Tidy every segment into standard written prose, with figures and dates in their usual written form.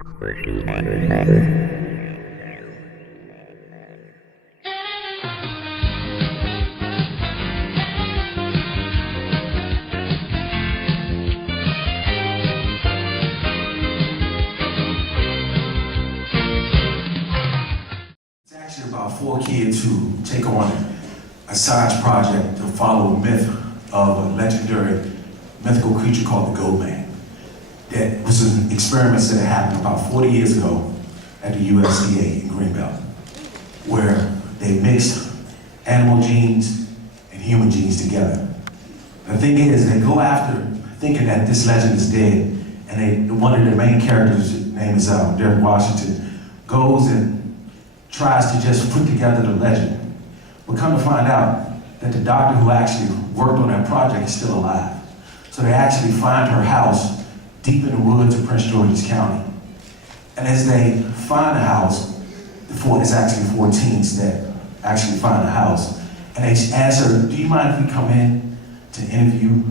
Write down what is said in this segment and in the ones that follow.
It's actually about 4 kids who take on a science project to follow a myth of a legendary mythical creature called the GoatMan. That was an experiment that happened about 40 years ago at the USDA in Greenbelt, where they mixed animal genes and human genes together. The thing is, they go after thinking that this legend is dead, and one of the main characters, his name is Derek Washington, goes and tries to just put together the legend. But come to find out that the doctor who actually worked on that project is still alive. So they actually find her house deep in the woods of Prince George's County. And as they find the house, it's actually 4 teens that actually find the house. And they ask her, do you mind if we come in to interview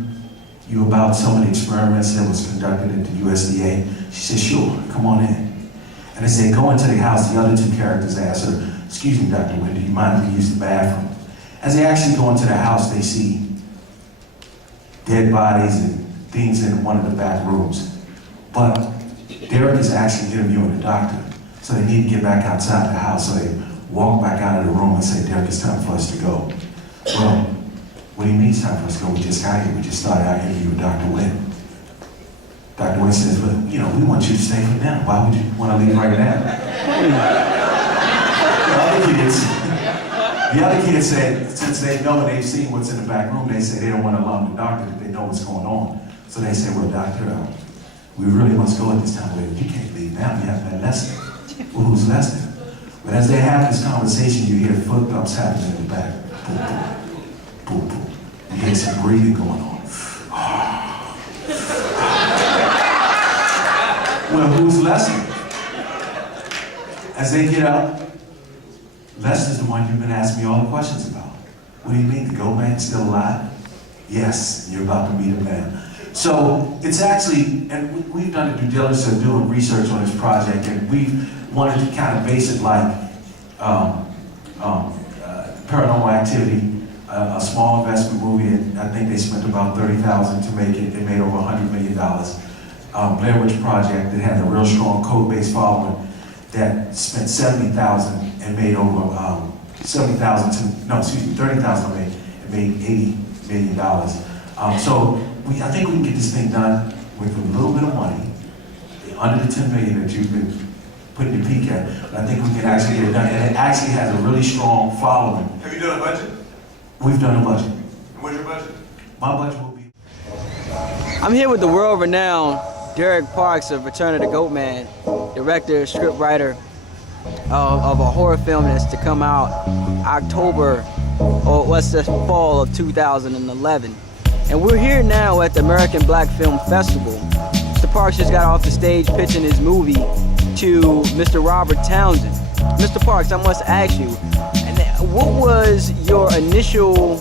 you about some of the experiments that was conducted at the USDA? She said, sure, come on in. And as they go into the house, the other 2 characters ask her, excuse me, Dr. Wynn, do you mind if we use the bathroom? As they actually go into the house, they see dead bodies and things in one of the back rooms. But Derek is actually interviewing the doctor, so they need to get back outside the house. So they walk back out of the room and say, Derek, it's time for us to go. Well, what do you mean it's time for us to go? We just got here. We just started our interview with Dr. Wynn. Dr. Wynn says, well, you know, we want you to stay for now. Why would you want to leave right now? The other kids said, since they know and they've seen what's in the back room, they say they don't want to alarm the doctor, that they know what's going on. So they say, well, doctor, we really must go at this time. Well, you can't leave now, you have that Lester. Well, who's Lester? But as they have this conversation, you hear footsteps happening in the back. Boom, boom, boom, boom. You hear some breathing going on. Well, who's Lester? As they get up, Lester's the one you've been asking me all the questions about. What do you mean, the GoatMan is still alive? Yes, you're about to meet him now. So it's actually, and we've done the due diligence of doing research on this project, and we've wanted to kind of base it like Paranormal Activity, a small investment movie, and I think they spent about $30,000 to make it. They made over $100 million. Blair Witch Project that had a real strong code-based following that spent $70,000 and made over $30,000 and made $80 million. So I think we can get this thing done with a little bit of money, under the $10 million that you've been putting your peak at. But I think we can actually get it done, and it actually has a really strong following. Have you done a budget? We've done a budget. And what's your budget? My budget will be... I'm here with the world-renowned Derek Parks of Return of the GoatMan, director, scriptwriter of a horror film that's to come out October, or what's the fall of 2011. And we're here now at the American Black Film Festival. Mr. Parks just got off the stage pitching his movie to Mr. Robert Townsend. Mr. Parks, I must ask you, what was your initial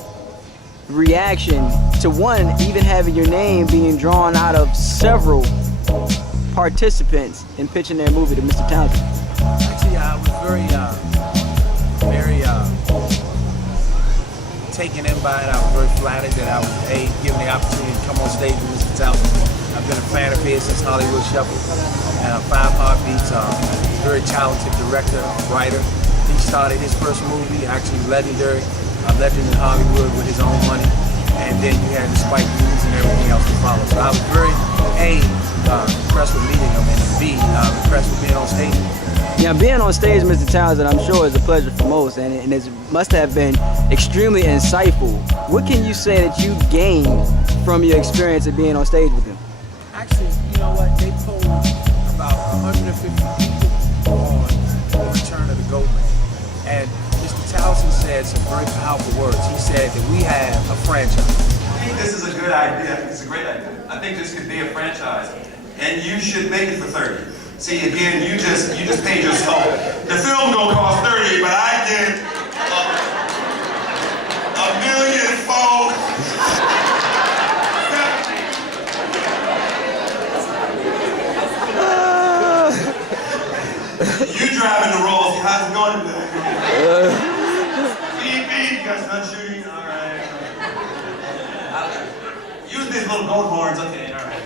reaction to one, even having your name being drawn out of several participants in pitching their movie to Mr. Townsend? Actually, I was very taken in by it. I was very flattered that I was given the opportunity to come on stage with Mr. Townsend. I've been a fan of his since Hollywood Shuffle, and 5 Heartbeats. Very talented director, writer. He started his first movie, actually legendary, a legend in Hollywood with his own money, and then you had the Spike Lees and everything else to follow. So I was very impressed with meeting him, and B, impressed with being on stage. Yeah, being on stage, Mr. Townsend, I'm sure is a pleasure for most, and it must have been extremely insightful. What can you say that you gained from your experience of being on stage with him? Actually, you know what? They polled about 150 people on the Return of the GoatMan, and Mr. Townsend said some very powerful words. He said that we have a franchise. I think this is a good idea. It's a great idea. I think this could be a franchise, and you should make it for 30. See, again, you just paid yourself. The film gonna cost 30, but I get $1 million, folks. little goat horns, okay, all right.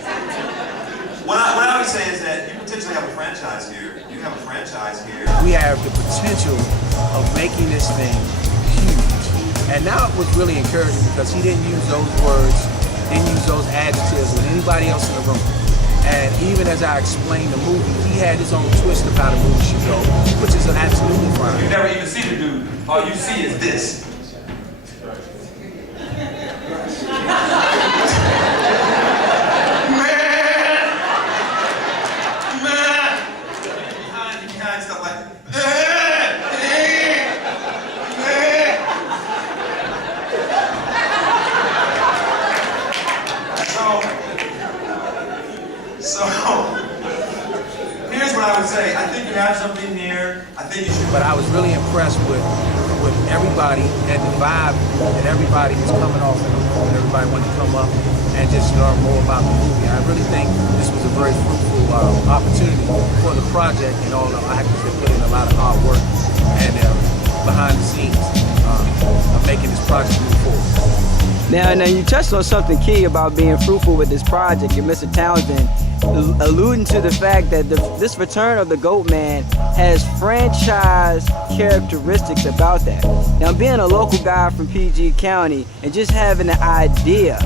What I would say is that you potentially have a franchise here. You have a franchise here. We have the potential of making this thing huge. And now it was really encouraging because he didn't use those words, didn't use those adjectives with anybody else in the room. And even as I explained the movie, he had his own twist of how the movie should go, which is absolutely fine. You never even see the dude. All you see is this. Behind stuff like So, here's what I would say. I think you have something here. I think you should. But I was really impressed with everybody and the vibe that everybody was coming off in the room, and everybody wanted to come up and just learn more about the movie. I really think this was a very fruitful opportunity for the project, and all the actors that put in a lot of hard work and behind the scenes of making this project move forward. Now you touched on something key about being fruitful with this project, and Mr. Townsend alluding to the fact that this return of the GoatMan has franchise characteristics about that. Now, being a local guy from PG County and just having an idea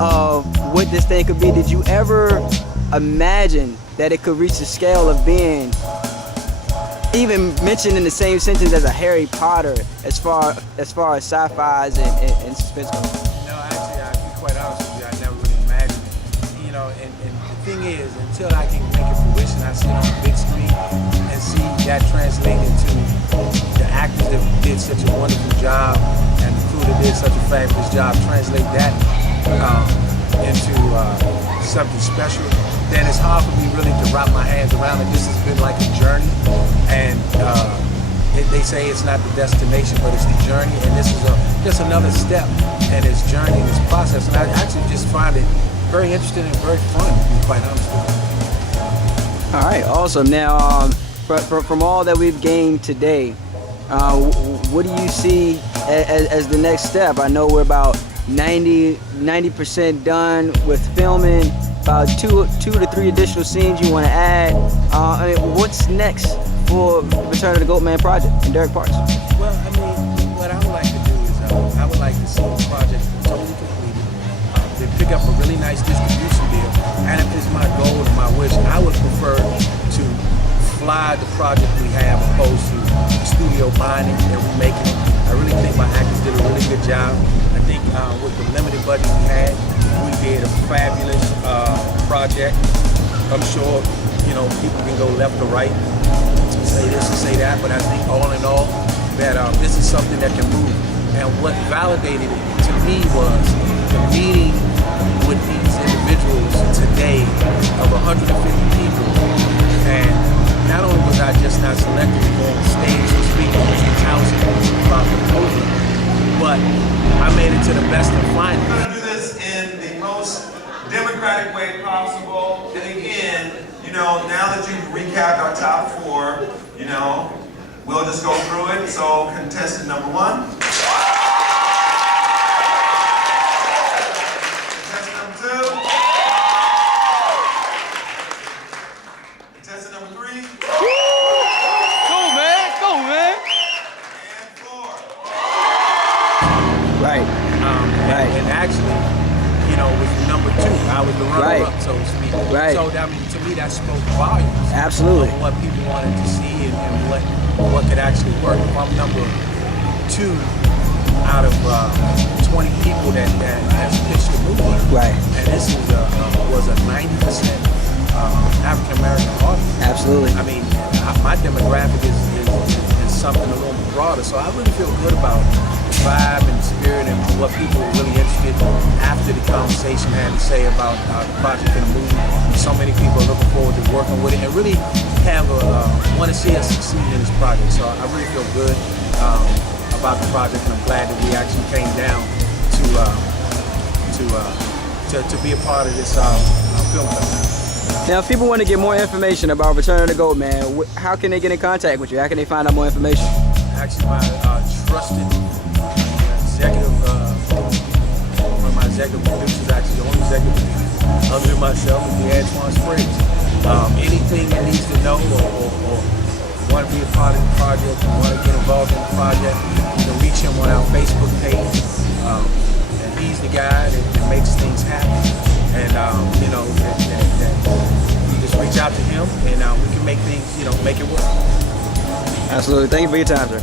of what this thing could be, did you ever imagine that it could reach the scale of being even mentioned in the same sentence as a Harry Potter as far as sci-fis and suspense goes? No, actually, I'll be quite honest with you, I never really imagined it. You know, and the thing is, until I can make it fruition, I see it on the big screen and see that translate into the actors that did such a wonderful job and the crew that did such a fabulous job, translate that into something special, then it's hard for me really to wrap my hands around it. This has been like a journey, and they say it's not the destination, but it's the journey, and this is just another step in this journey, this process, and I actually just find it very interesting and very fun, to be quite honest with you. All right, awesome. Now, from all that we've gained today, what do you see as the next step? I know we're about 90% done with filming, about two to three additional scenes you want to add. I mean, what's next for Return of the GoatMan project and Derek Parks? Well, I mean, what I would like to do is I would like to see the project totally completed. They pick up a really nice distribution deal, and if it's my goal or my wish, I would prefer to fly the project we have opposed to studio binding and remaking it. I really think my actors did a really good job. I think with the limited budget we had, we did a fabulous project. I'm sure, you know, people can go left or right, say this and say that, but I think all in all, that this is something that can move. And what validated it to me was the meeting with these individuals today of 150 people. And not only was I just not selected to go on stage to speak with Mr. Townsend about the proposal, but I made it to the best and final. We're going to do this in the most democratic way possible. And again, you know, now that you've recapped our top four, you know, we'll just go through it. So, contestant number one. Contestant number two. Contestant number three. Go, man! Go, man! And four. Right. Right. And actually, you know, with number two, I was the runner-up, Right. so to speak. Right. So I mean, to me, that spoke volumes. Absolutely. Of what people wanted to see and what could actually work. If I'm number two out of 20 people that has pitched the movie, Right. and this was a 90% African American audience. Absolutely. I mean, my demographic is something a little broader, so I really feel good about the vibe and the spirit and what people were really interested in after the conversation had to say about the project and the movie. And so many people are looking forward to working with it and really want to see us succeed in this project. So I really feel good about the project, and I'm glad that we actually came down to be a part of this film festival. Now, if people want to get more information about Return of the GoatMan, how can they get in contact with you? How can they find out more information? Actually, my trusted executive, one of my executive producers actually myself would be Antoine Spriggs. Anything that needs to know or want to be a part of the project or want to get involved in the project, you can reach him on our Facebook page. And he's the guy that makes things happen. And you know, that you just reach out to him and we can make things, you know, make it work. Absolutely. Thank you for your time, sir.